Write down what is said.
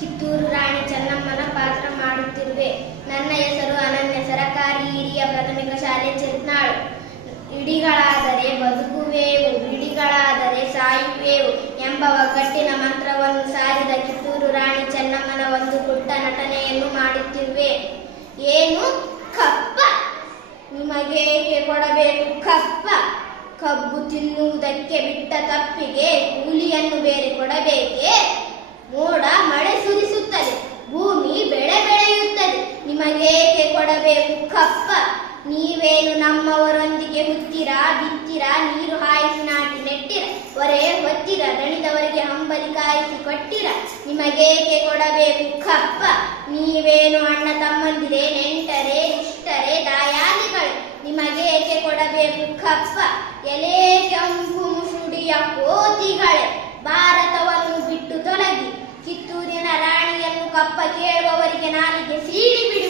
ಕಿತ್ತೂರು ರಾಣಿ ಚೆನ್ನಮ್ಮನ ಪಾತ್ರ ಮಾಡುತ್ತಿರುವೆ. ನನ್ನ ಹೆಸರು ಅನನ್ಯ. ಸರಕಾರಿ ಹಿರಿಯ ಪ್ರಾಥಮಿಕ ಶಾಲೆ ಚಿತ್ನಾಳ್. ಇಡಿಗಳಾದರೆ ಬದುಕುವೆವು, ಇಡಿಗಳಾದರೆ ಸಾಯುವೆವು ಎಂಬ ಒಗ್ಗಟ್ಟಿನ ಮಂತ್ರವನ್ನು ಸಾರಿದ ಕಿತ್ತೂರು ರಾಣಿ ಚೆನ್ನಮ್ಮನ ಒಂದು ಪುಟ್ಟ ನಟನೆಯನ್ನು ಮಾಡುತ್ತಿರುವೆ. ಏನು ಕಪ್ಪ? ನಿಮಗೇಕೆ ಕೊಡಬೇಕು ಕಪ್ಪ? ಕಬ್ಬು ತಿನ್ನುವುದಕ್ಕೆ ಬಿಟ್ಟ ತಪ್ಪಿಗೆ ಕೂಲಿಯನ್ನು ಬೇರೆ ಕೊಡಬೇಕೇ? ಮೋಡ ಮಳೆ ಸುರಿಸುತ್ತದೆ, ಭೂಮಿ ಬೆಳೆ ಬೆಳೆಯುತ್ತದೆ, ನಿಮಗೇಕೆ ಕೊಡಬೇಕು ಕಪ್ಪ? ನೀವೇನು ನಮ್ಮವರೊಂದಿಗೆ ಹುತ್ತಿರ, ಬಿತ್ತಿರ, ನೀರು ಹಾಯಿಸಿ ನಾಟಿ ನೆಟ್ಟಿರ, ಹೊರೆ ಹೊತ್ತಿರ, ದಣಿದವರಿಗೆ ಹಂಬಲಿ ಕಾಯಿಸಿ ಕೊಟ್ಟಿರ, ನಿಮಗೇಕೆ ಕೊಡಬೇಕು ಕಪ್ಪ? ನೀವೇನು ಅಣ್ಣ ತಮ್ಮಂದಿರೇ, ನೆಂಟರೇ, ಇಷ್ಟರೇ, ದಾಯಾದಿಗಳೇ, ನಿಮಗೇಕೆ ಕೊಡಬೇಕು ಕಪ್ಪ? ಎಲೆ ಕೆಂಪು ಮುಸುಡಿಯ ಕೋತಿಗಳೇ, ಭಾರತವನ್ನು ಬಿಟ್ಟು ತೊಲಗಿ, ಕಿತ್ತೂರಿನ ರಾಣಿಯನ್ನು ಕಪ್ಪ ಕೇಳುವವರಿಗೆ ನಾಲಿಗೆ ಸೀಳಿ ಬಿಡು.